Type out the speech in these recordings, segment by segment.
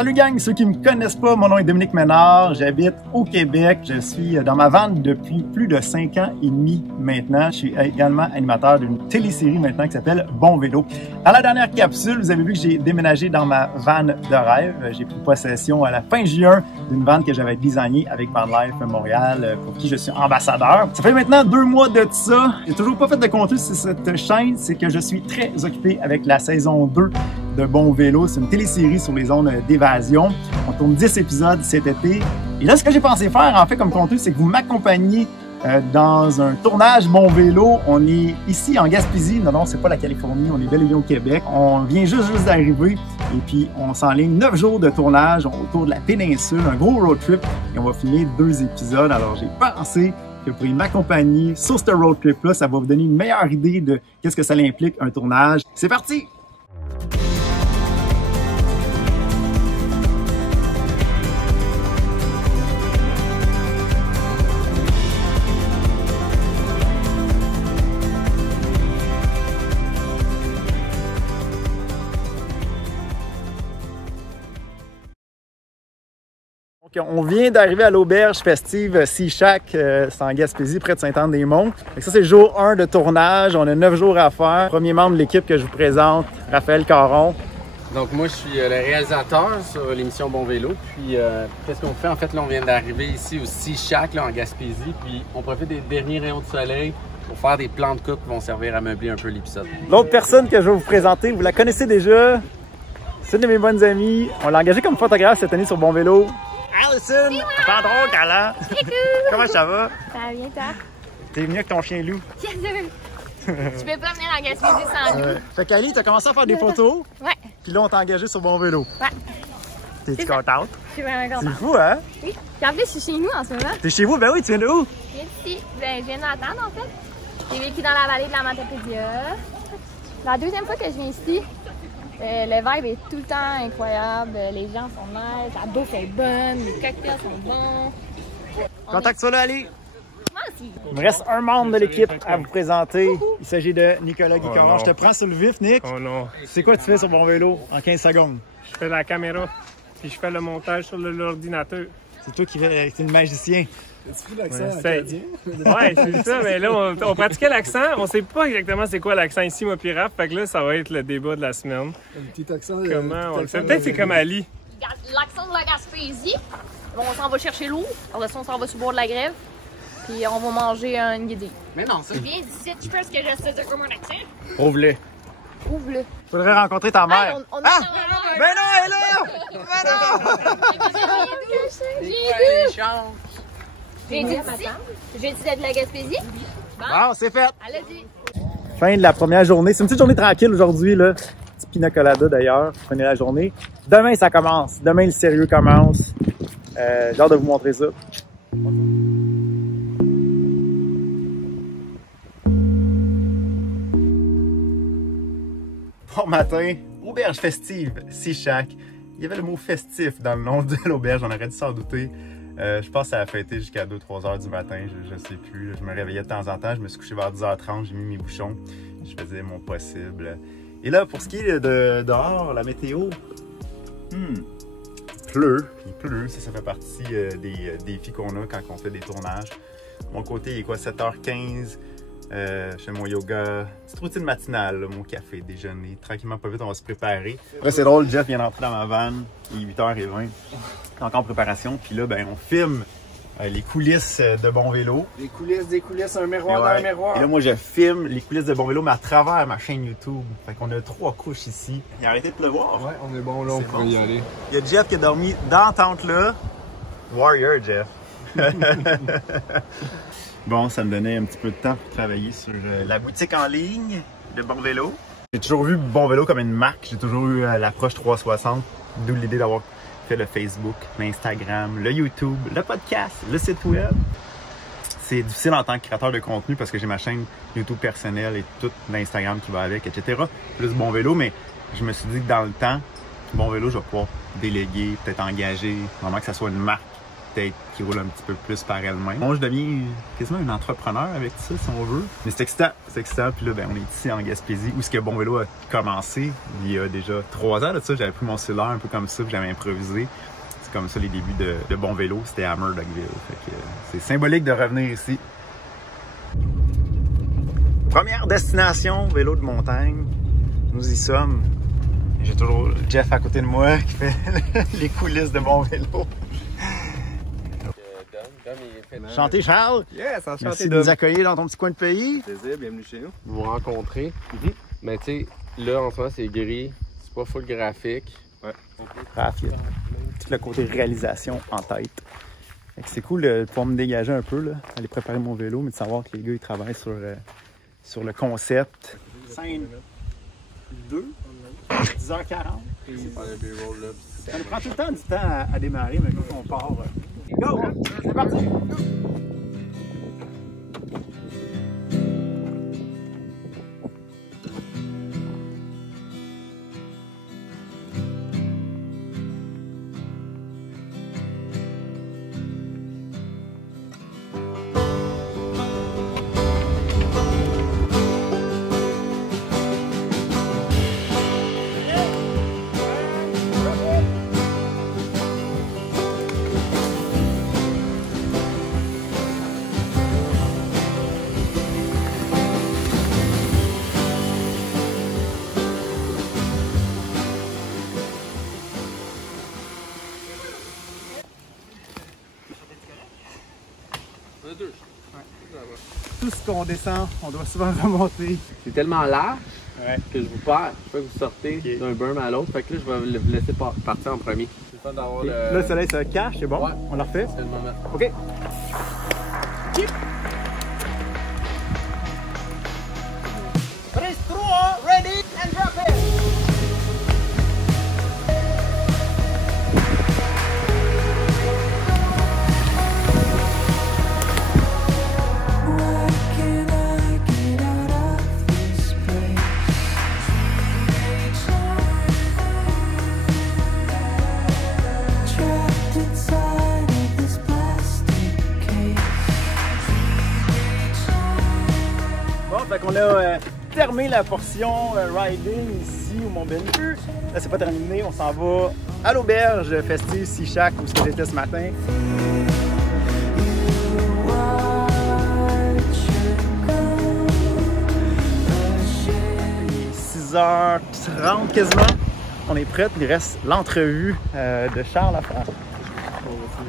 Salut gang, ceux qui me connaissent pas, mon nom est Dominique Ménard, j'habite au Québec, je suis dans ma van depuis plus de 5 ans et demi maintenant. Je suis également animateur d'une télésérie maintenant qui s'appelle Bon Vélo. Dans la dernière capsule, vous avez vu que j'ai déménagé dans ma van de rêve. J'ai pris possession à la fin juin d'une van que j'avais designée avec Van Life Montréal, pour qui je suis ambassadeur. Ça fait maintenant 2 mois de ça. J'ai toujours pas fait de contenu sur cette chaîne, c'est que je suis très occupé avec la saison 2 de Bon Vélo. C'est une télésérie sur les zones d'évasion. On tourne 10 épisodes cet été. Et là, ce que j'ai pensé faire, en fait, comme contenu, c'est que vous m'accompagnez dans un tournage Bon Vélo. On est ici en Gaspésie. Non, c'est pas la Californie. On est bel et bien au Québec. On vient juste d'arriver. Et puis, on s'enligne 9 jours de tournage autour de la péninsule. Un gros road trip. Et on va filmer 2 épisodes. Alors, j'ai pensé que vous pourriez m'accompagner sur ce road trip-là. Ça va vous donner une meilleure idée de qu'est-ce que ça implique, un tournage. C'est parti! On vient d'arriver à l'auberge festive Sea Shack, c'est en Gaspésie, près de Sainte-Anne-des-Monts. Ça, c'est le jour 1 de tournage. On a 9 jours à faire. Premier membre de l'équipe que je vous présente, Raphaël Caron. Donc moi, je suis le réalisateur sur l'émission Bon Vélo. Puis qu'est-ce qu'on fait? En fait, là, on vient d'arriver ici au Sea Shack, là, en Gaspésie. Puis on profite des derniers rayons de soleil pour faire des plans de coupe qui vont servir à meubler un peu l'épisode. L'autre personne que je vais vous présenter, vous la connaissez déjà. C'est une de mes bonnes amies. On l'a engagée comme photographe cette année sur Bon Vélo. Allison! Tendron, Galant! Comment ça va? Ça va bien, toi? T'es venu avec ton chien loup? Yes, je peux pas venir en Gaspésie sans loup. Fait qu'Ali, t'as commencé à faire des photos. Ouais. Puis là, on t'a engagé sur Bon Vélo. Ouais. T'es-tu contente? Je suis vraiment contente. C'est fou, hein? Oui. Puis en plus, je suis chez nous en ce moment. T'es chez vous? Ben oui, tu viens de où? Je viens d'ici. Je viens d'entendre, en fait. J'ai vécu dans la vallée de la Matapédia. La 2e fois que je viens ici. Le vibe est tout le temps incroyable, les gens sont nice, la bouffe est bonne, les cocktails sont bons. Content que tu sois là, Ali? Moi aussi. Il me reste un membre de l'équipe à vous présenter. Il s'agit de Nicolas Guicaron. Je te prends sur le vif, Nick. Oh non. C'est quoi tu fais sur Bon Vélo en 15 secondes? Je fais la caméra, puis je fais le montage sur l'ordinateur. C'est toi qui fais, c'est le magicien. Tu fais l'accent acadien? Ouais, c'est ça, mais là, on pratiquait l'accent. On sait pas exactement c'est quoi l'accent ici, moi, puis Raph. Fait que là, ça va être le débat de la semaine. Un petit accent. Comment on le fait? Peut-être c'est comme Ali. L'accent de la Gaspésie, on s'en va chercher l'eau, après ça, on s'en va sur le bord de la grève, puis on va manger une guédille. Mais non, ça. Je viens d'ici, tu penses que j'essaie de comme un accent? Prouve-le. Ouvre-le. Faudrait rencontrer ta mère. Hey, on Ah! Ben non, elle est là! Ben non! J'ai chance. J'ai dit d'ici? J'ai dit d'être de la Gaspésie? Bon, c'est fait. Allez-y. Fin de la première journée. C'est une petite journée tranquille aujourd'hui, là. Petit pina colada d'ailleurs. Prenez la journée. Demain, ça commence. Demain, le sérieux commence. J'ai hâte de vous montrer ça. Bon matin, auberge festive, Sea Shack. Il y avait le mot festif dans le nom de l'auberge, on aurait dû s'en douter. Je pense que ça a fêté jusqu'à 2-3 heures du matin, je sais plus. Je me réveillais de temps en temps, je me suis couché vers 10h30, j'ai mis mes bouchons, je faisais mon possible. Et là, pour ce qui est de dehors, la météo, il pleut, ça fait partie des défis qu'on a quand on fait des tournages. De mon côté, il est quoi, 7h15, je fais mon yoga, petite routine matinale, là, mon café, déjeuner, tranquillement pas vite, on va se préparer. Après c'est drôle, Jeff vient d'entrer dans ma van, il est 8h20, encore en préparation, puis là ben on filme les coulisses de Bon Vélo. Les coulisses, des coulisses, un miroir dans un miroir. Et là moi je filme les coulisses de Bon Vélo, mais à travers ma chaîne YouTube. Fait qu'on a 3 couches ici. Il a arrêté de pleuvoir. Ouais, on est bon là, on pourrait y aller. Il y a Jeff qui a dormi dans la tente là. Warrior Jeff. Bon, ça me donnait un petit peu de temps pour travailler sur la boutique en ligne de Bon Vélo. J'ai toujours vu Bon Vélo comme une marque, j'ai toujours eu l'approche 360, d'où l'idée d'avoir fait le Facebook, l'Instagram, le YouTube, le podcast, le site web. C'est difficile en tant que créateur de contenu parce que j'ai ma chaîne YouTube personnelle et tout l'Instagram qui va avec, etc. Plus Bon Vélo, mais je me suis dit que dans le temps, Bon Vélo, je vais pouvoir déléguer, peut-être engager, vraiment que ça soit une marque peut-être qui roule un petit peu plus par elle-même. Bon, je deviens quasiment un entrepreneur avec ça, si on veut. Mais c'est excitant, c'est excitant. Puis là, ben, on est ici en Gaspésie, où ce que Bon Vélo a commencé il y a déjà 3 ans. Là, ça, j'avais pris mon cellulaire un peu comme ça, puis j'avais improvisé. C'est comme ça les débuts de Bon Vélo, c'était à Murdochville. Fait que c'est symbolique de revenir ici. Première destination, vélo de montagne. Nous y sommes. J'ai toujours Jeff à côté de moi qui fait les coulisses de Bon Vélo. Chanté Charles! Yes, enchanté. Merci de nous accueillir dans ton petit coin de pays. Plaisir, bienvenue chez nous. Vous rencontrer. Mais tu sais, là en ce moment c'est gris, c'est pas full graphique. Ouais. Raph, il y a tout le côté réalisation en tête. C'est cool de pouvoir me dégager un peu, là, aller préparer mon vélo, mais de savoir que les gars ils travaillent sur le concept. 5, 2, 10h40. Ça nous prend tout le temps du temps à démarrer, mais quand on part. Go! C'est parti! Tout ce qu'on descend, on doit souvent remonter. C'est tellement large que je vous perds. Je peux que vous sortez d'un berm à l'autre. Fait que là, je vais vous laisser partir en premier. C'est le fun d'avoir le... Là, le soleil se cache, c'est bon? Ouais. On le refait? C'est le moment. OK. Press 3, ready, and drop it! Fait qu'on a terminé la portion riding ici au Mont-Bellevue. Là, c'est pas terminé, on s'en va à l'auberge festive Seashack où j'étais ce matin. Il est 6h30 quasiment. On est prêts, il reste l'entrevue de Charles à faire.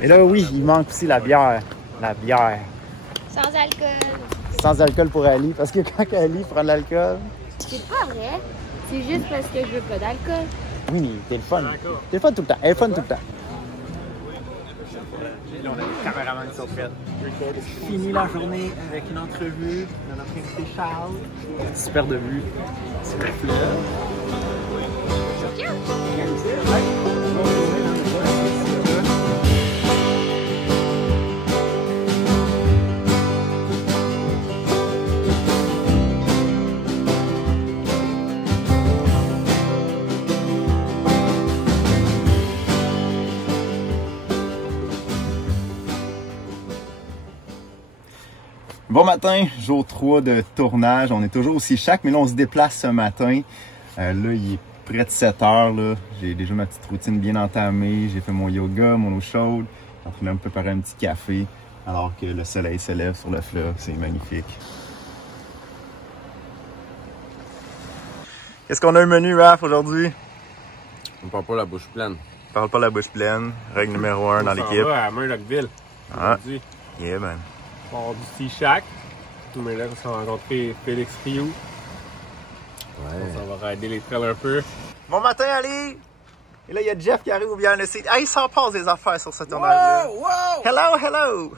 Et là, oui, il manque aussi la bière. La bière. Sans alcool. Sans alcool pour Ali, parce que quand Ali prend de l'alcool... C'est pas vrai. C'est juste parce que je veux pas d'alcool. Oui, t'es le fun. T'es le fun tout le temps. Elle est fun tout le temps. Là, on a des caméramans qui sont faits. Fini la journée avec une entrevue de notre invité Charles. Super de vue sur le fleuve. Bon matin, jour 3 de tournage. On est toujours au Seashack, mais là, on se déplace ce matin. Là, il est près de 7 heures. Là. J'ai déjà ma petite routine bien entamée. J'ai fait mon yoga, mon eau chaude. Je suis en train de me préparer un petit café alors que le soleil se lève sur le fleuve. C'est magnifique. Qu'est-ce qu'on a un menu, Raph, aujourd'hui? On parle pas la bouche pleine. Parle pas la bouche pleine. Règle numéro 1 dans l'équipe. On va à Murdochville. Ah, yeah, man. On du Seashack. Mais là, on s'est rencontré Félix Rioux. Ouais. On va rider les trails un peu. Bon matin, Ali! Et là, il y a Jeff qui arrive au bien le site. Ah, il s'en passe des affaires sur ce tournage-là. Wow, wow! Hello, hello!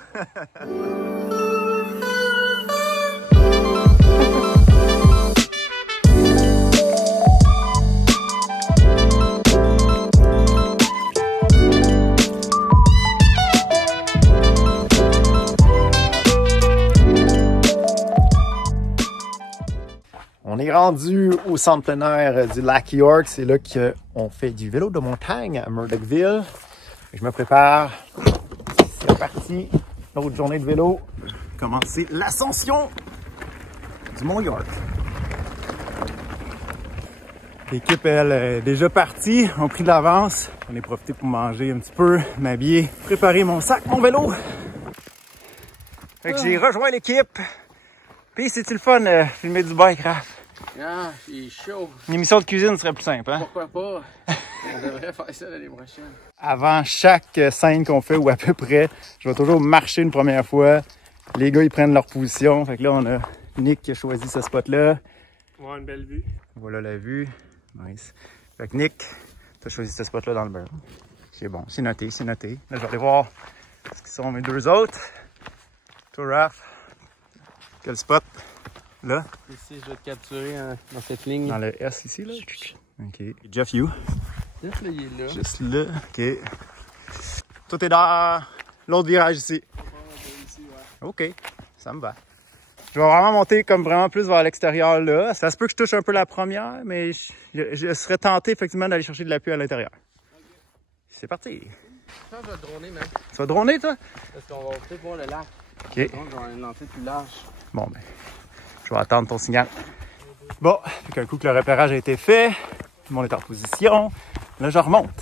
On est rendu au centre plein air du lac York. C'est là qu'on fait du vélo de montagne à Murdochville. Je me prépare reparti. L'autre journée de vélo. Commencer l'ascension du Mont York. L'équipe, elle, est déjà partie. On a pris de l'avance. On est profité pour manger un petit peu, m'habiller, préparer mon sac, mon vélo. Fait que j'ai rejoint l'équipe. Puis c'est-tu le fun, filmer du bike, Raph? Ah, c'est chaud. Une émission de cuisine serait plus simple, hein? Pourquoi pas? On devrait faire ça l'année prochaine. Avant chaque scène qu'on fait, ou à peu près, je vais toujours marcher une première fois. Les gars, ils prennent leur position. Fait que là, on a Nick qui a choisi ce spot-là. Ouais, une belle vue. Voilà la vue. Nice. Fait que Nick, t'as choisi ce spot-là dans le beurre. C'est bon, c'est noté, c'est noté. Là, je vais aller voir ce qui sont mes deux autres. Toi, Raph, quel spot? Là? Ici, je vais te capturer dans cette ligne. Dans le S ici, là? OK. Et Jeff, you? Jeff, là, il est là. Juste là. OK. Toi, t'es dans l'autre virage ici. OK. Ça me va. Je vais vraiment monter comme vraiment plus vers l'extérieur là. Ça se peut que je touche un peu la première, mais je serais tenté effectivement d'aller chercher de l'appui à l'intérieur. Okay. C'est parti. Je vais droner, même. Tu vas droner, toi? Parce qu'on va peut-être voir le lac. OK. Donc, je vais avoir une lancée plus large. Bon, ben, je vais attendre ton signal. Bon, puis qu'un coup que le repérage a été fait, tout le monde est en position. Là, je remonte.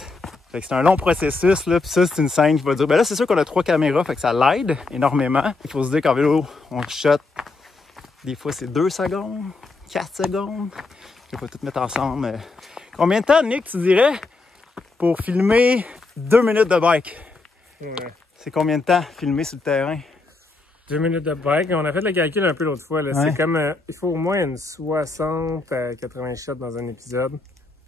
Fait que c'est un long processus, là. Puis ça, c'est une scène qui va dire, ben là, c'est sûr qu'on a 3 caméras, fait que ça l'aide énormément. Il faut se dire qu'en vélo, on shot. Des fois, c'est 2 secondes, 4 secondes. Je vais pas tout mettre ensemble. Combien de temps, Nick, tu dirais, pour filmer 2 minutes de bike? Ouais. C'est combien de temps filmer sur le terrain? 2 minutes de bike. On a fait le calcul un peu l'autre fois. Là. Ouais. C'est comme, il faut au moins une 60 à 80 shots dans un épisode.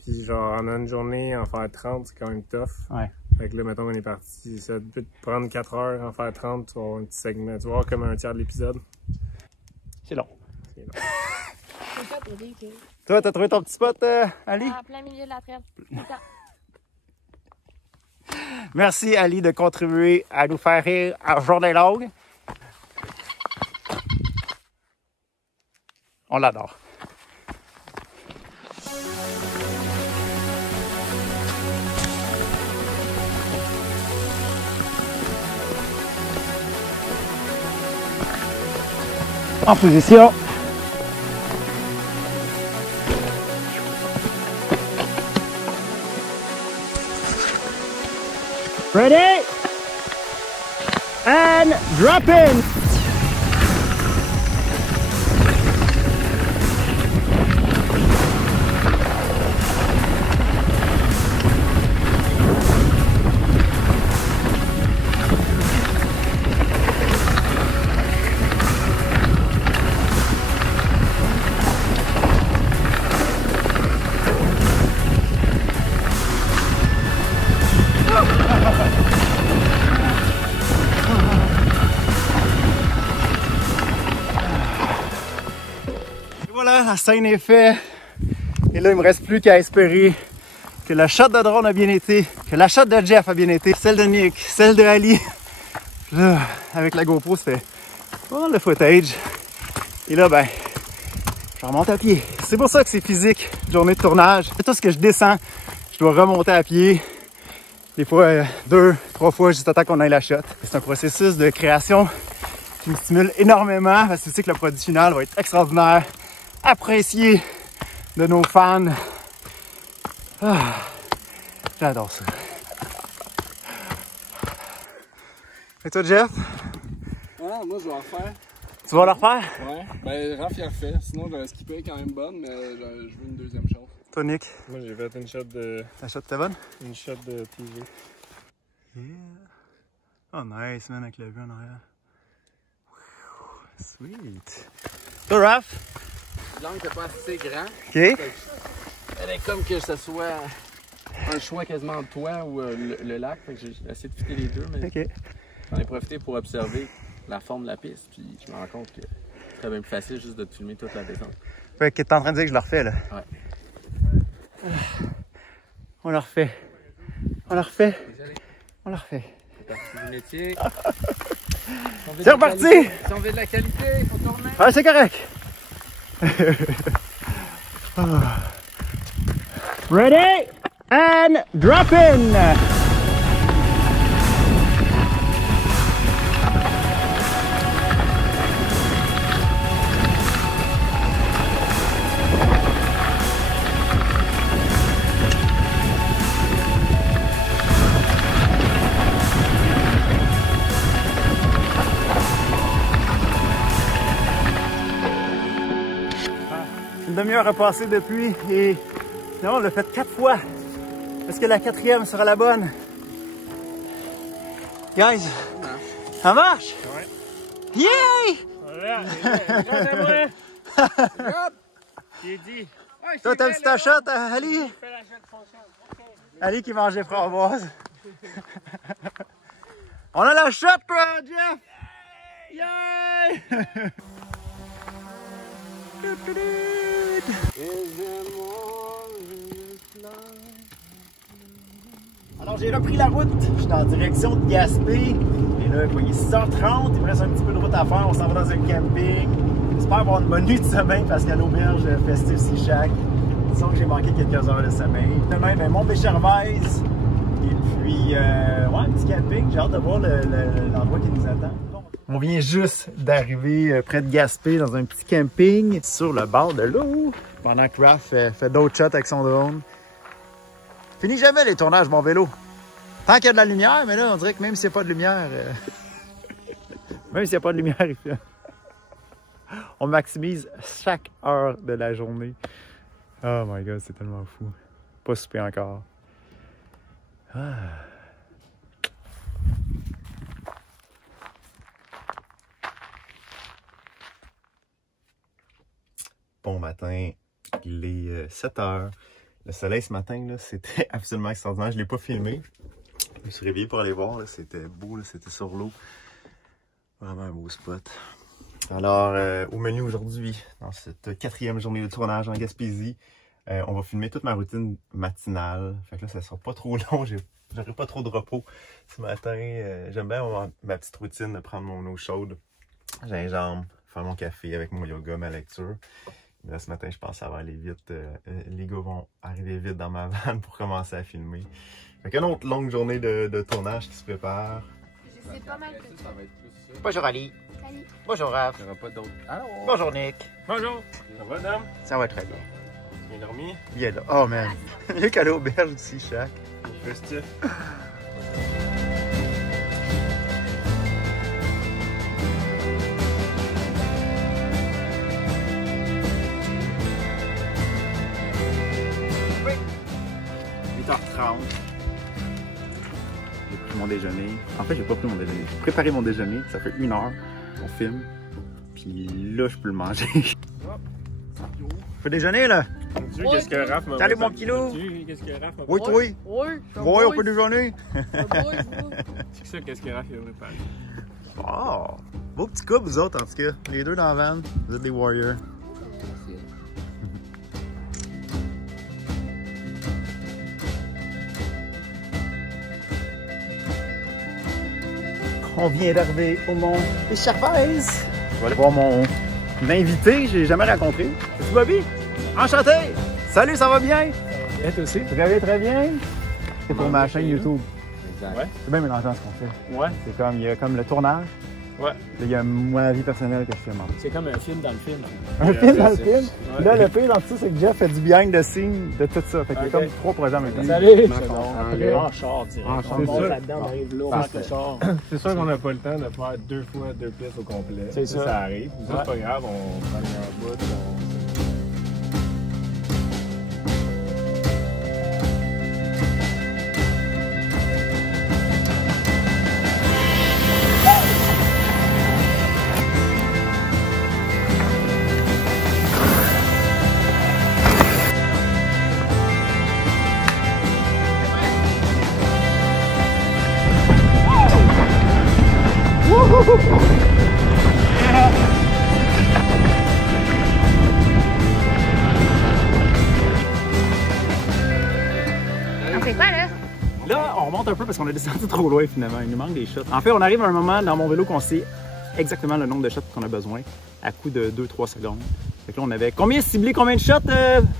Puis genre, en une journée, en faire 30, c'est quand même tough. Ouais. Fait que là, mettons, on est parti. Ça peut te prendre 4 heures, en faire 30, tu vas avoir un petit segment. Tu vas avoir comme un tiers de l'épisode. C'est long. C'est long. C'est pas terrible. Toi, t'as trouvé ton petit spot, Ali? En plein milieu de la traite. Tout le temps. Merci, Ali, de contribuer à nous faire rire à journée longue. On l'adore. En position. Ready? And drop in. Voilà, la scène est faite. Et là, il me reste plus qu'à espérer que la shot de drone a bien été, que la shot de Jeff a bien été, celle de Nick, celle de Ali. Là, avec la GoPro, ça fait le footage. Et là, ben, je remonte à pied. C'est pour ça que c'est physique, journée de tournage. C'est tout ce que je descends, je dois remonter à pied. Des fois, 2, 3 fois, juste à temps qu'on ait la shot. C'est un processus de création qui me stimule énormément parce que je sais que le produit final va être extraordinaire, apprécié de nos fans. Ah, j'adore ça. Et toi, Jeff? Ah, moi, je vais en refaire. Tu vas le refaire? Ouais. Ben, Raph, il a refait. Sinon, j'aurais skippé quand même bonne, mais je veux une deuxième chose. Toi, Nick? Moi, j'ai fait une shot de... La shot était bonne? Une shot de TV. Yeah. Oh, nice, man, avec la vue en arrière. Sweet. Toi, Raph? L'angle n'est pas assez grand. OK. Elle est comme que ce soit un choix quasiment entre toi ou le lac. Fait que j'ai essayé de fitter les deux, mais OK. j'en ai profité pour observer la forme de la piste. Puis je me rends compte que c'est bien plus facile juste de te filmer toute la descente. Fait que t'es en train de dire que je le refais, là? Ouais. On le refait. On le refait. Désolé. On le refait. C'est parti du métier. C'est reparti! Si on veut de la qualité, il faut tourner. Ah, c'est correct! Ready? And drop in! demi-heure a passé depuis et non, on l'a fait 4 fois. Est-ce que la 4e sera la bonne? Guys, ça marche? Ouais. Yay! Voilà, regardez-moi! J'ai dit. Toi, t'as un petit shot, Ali? Ali qui mangeait framboise. On a la shot, toi, Jeff! Yay! Alors, j'ai repris la route. Je suis en direction de Gaspé. Et là, il est 6h30. Il me reste un petit peu de route à faire. On s'en va dans un camping. J'espère avoir une bonne nuit de sommeil parce qu'à l'auberge Festive Sichac, disons que j'ai manqué quelques heures de sommeil. Demain, ben, Mont-Béchervaise. Et puis, ouais, un petit camping. J'ai hâte de voir l'endroit qui nous attend. On vient juste d'arriver près de Gaspé dans un petit camping sur le bord de l'eau. Pendant que Raph fait d'autres shots avec son drone. Finis jamais les tournages Bon Vélo. Tant qu'il y a de la lumière, mais là, on dirait que même s'il n'y a pas de lumière, même s'il n'y a pas de lumière, il fait. On maximise chaque heure de la journée. Oh my god, c'est tellement fou. Pas soupé encore. Ah. Bon matin, il est 7 heures. Le soleil ce matin, c'était absolument extraordinaire. Je ne l'ai pas filmé. Je me suis réveillé pour aller voir. C'était beau, c'était sur l'eau. Vraiment un beau spot. Alors, au menu aujourd'hui, dans cette 4e journée de tournage en Gaspésie, on va filmer toute ma routine matinale. Fait que là, ça ne sera pas trop long. J'aurai pas trop de repos ce matin. J'aime bien ma petite routine de prendre mon eau chaude, gingembre, faire mon café avec mon yoga, ma lecture. Là, ce matin, je pense que ça va aller vite. Les gars vont arriver vite dans ma van pour commencer à filmer. Fait qu'une autre longue journée de tournage qui se prépare. Je sais pas mal que Ça va être plus ça. Bonjour Ali. Salut. Bonjour Raph. Il n'y aura pas d'autres. Allô? Bonjour Nick. Bonjour! Ça va, dame? Ça va très bien. Tu viens dormir? Bien là. Oh man. Mieux qu'à l'auberge ici, Chac. Festif. J'ai pris mon déjeuner. En fait, j'ai pas pris mon déjeuner. J'ai préparé mon déjeuner. Ça fait 1 heure. On filme. Puis là, je peux le manger. Je peux déjeuner, là? Dieu, qu'est-ce que Raph m'a Salut, mon kilo! Dieu, qu'est-ce que Raph m'a Oui, oui. Oui, Oui, on peut déjeuner. C'est ça, qu'est-ce que Raph a préparé? Oh! Beau petit couple, vous autres, en tout cas. Les deux dans la van. Vous êtes des warriors. On vient d'arriver au mont Béchervaise. Je vais aller voir mon invité, je l'ai jamais rencontré. C'est Bobby? Enchanté! Salut, ça va bien? Et toi aussi? Très bien, très bien. C'est pour ma chaîne YouTube. Exact. Ouais. C'est bien mélangeant ce qu'on fait. Ouais. C'est comme, il y a comme le tournage. Ouais. Là, il y a ma vie personnelle que je filme. C'est comme un film dans le film. Un film dans le c'est- film. Ouais. Là, le pire dans tout ça, c'est que Jeff fait du behind the scenes de tout ça. Fait qu'il y a Ok. comme 3 projets en même temps. Salut! C'est bon. En char, direct. En char. On monte C'est là-dedans, on arrive là, on Parfait. monte le char. C'est sûr qu'on n'a pas le temps de faire 2 fois 2 pistes au complet. C'est ça. Ça arrive. Ça, Ouais. c'est pas grave, on prend un bout. On fait quoi là? Là, on remonte un peu parce qu'on a descendu trop loin finalement. Il nous manque des shots. En fait, on arrive à un moment dans mon vélo qu'on sait exactement le nombre de shots qu'on a besoin à coup de 2-3 secondes. Fait que là, on avait ciblé combien de shots,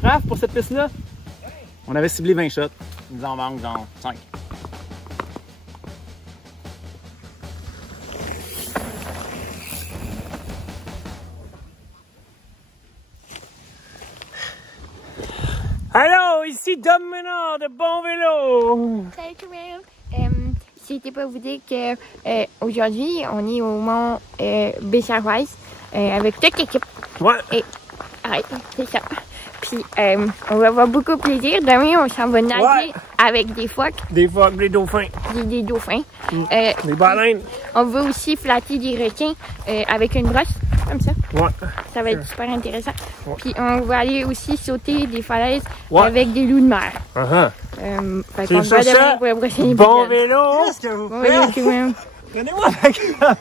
Raph, pour cette piste-là? On avait ciblé 20 shots. Il nous en manque genre 5. Allô, ici Dom Ménard de Bon Vélo! Salut tout le monde. C'était pour vous dire que aujourd'hui, on est au mont Béchervaise avec toute l'équipe. Ouais. Arrête, c'est ça. Puis on va avoir beaucoup de plaisir. Demain, on s'en va nager avec des phoques. Des phoques, des dauphins. Des dauphins. Des baleines. On va aussi flatter des requins avec une brosse, comme ça. Ouais. Ça va être super intéressant. Ouais. Puis on va aller aussi sauter des falaises avec des loups de mer. Fait qu'on va demain pour le prochain épisode. Bon vélo! Qu'est-ce que vous Bon vélo tout le monde. Prenez-moi la caméra!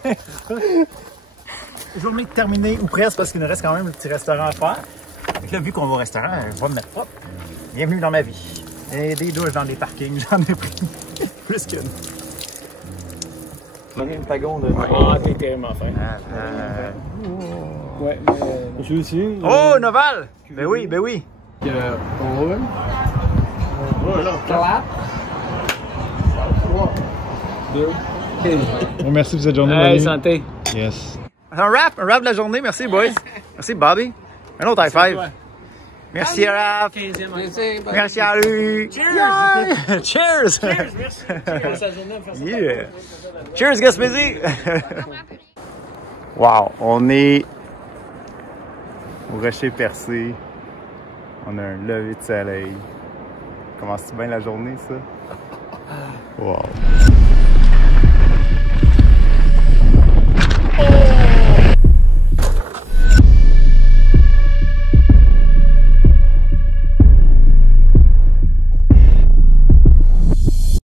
Journée terminée ou presque parce qu'il nous reste quand même un petit restaurant à faire. Donc là, vu qu'on va au restaurant, on va me mettre propre. Bienvenue dans ma vie. Et des douches dans des parkings, j'en ai pris plus qu'une. Une pagode. Ah, t'es tellement fin. Ouais, je aussi. Oh, Noval! Ben oui, ben oui. On roule. Clap. 3, 2, Merci pour cette journée. Hey, santé. Yes. Un rap de la journée. Merci, boys. Merci, Bobby. Un autre high five. Merci, rap. Merci à lui. Cheers! Cheers! Cheers! Yeah! Cheers, Gaspésie! Wow, on est au Rocher Percé. On a un lever de soleil. Commence-tu bien la journée, ça? Wow!